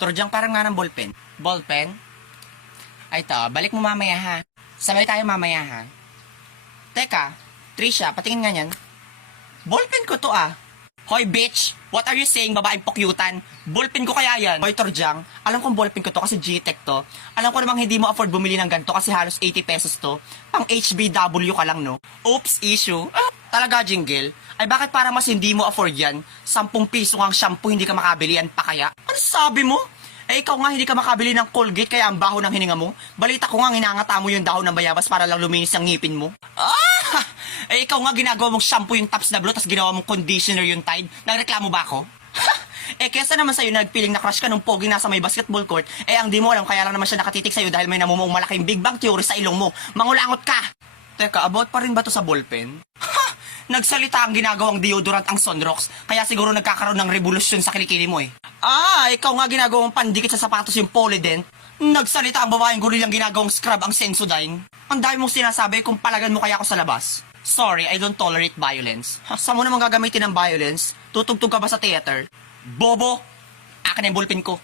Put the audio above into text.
Turdyang parang nga ng ballpen. Ballpen? Ay to, balik mo mamaya ha. Sabay tayo mamaya ha. Teka, Trisha, patingin nga yan. Ballpen ko to ah. Hoy bitch, what are you saying, babaeng pokyutan? Ballpen ko kaya yan. Hoy Torjang, alam kong ballpen ko to kasi G-Tech to. Alam ko namang hindi mo afford bumili ng ganito kasi halos 80 pesos to. Pang HBW ka lang no. Oops, issue. Talaga jingle? Ay bakit para mas hindi mo afford yan? 10 piso ang shampoo hindi ka makabili yan pa kaya? Ano sabi mo? Eh ikaw nga hindi ka makabili ng Colgate kaya ang baho ng hininga mo. Balita ko nga hinangata mo yung dahon ng bayabas para lang luminis ang ngipin mo. Eh ikaw nga ginagawa mong shampoo yung Tops na Blue tapos ginawa mong conditioner yung Tide. Nagreklamo ba ako? Eh kesa naman sa'yo nagpiling na crush ka nung pogi nasa may basketball court, eh ang di mo alam kaya lang naman siya nakatitik sa'yo dahil may namumong malaking Big Bang Theory sa ilong mo. Mangulangot ka! Teka, about pa rin ba to sa ballpen? Nagsalita ang ginagawang deodorant ang Sunrox, kaya siguro nagkakaroon ng revolusyon sa kilikili mo eh. Ikaw nga ginagawang pandikit sa sapatos yung Polydent. Nagsalita ang babaeng gorilang ginagawang scrub ang Sensodyne. Ang dami mong sinasabi kung palagan mo kaya ako sa labas. Sorry, I don't tolerate violence. Saan mo naman gagamitin ng violence? Tutugtog ka ba sa theater? Bobo! Akin ang ballpen ko.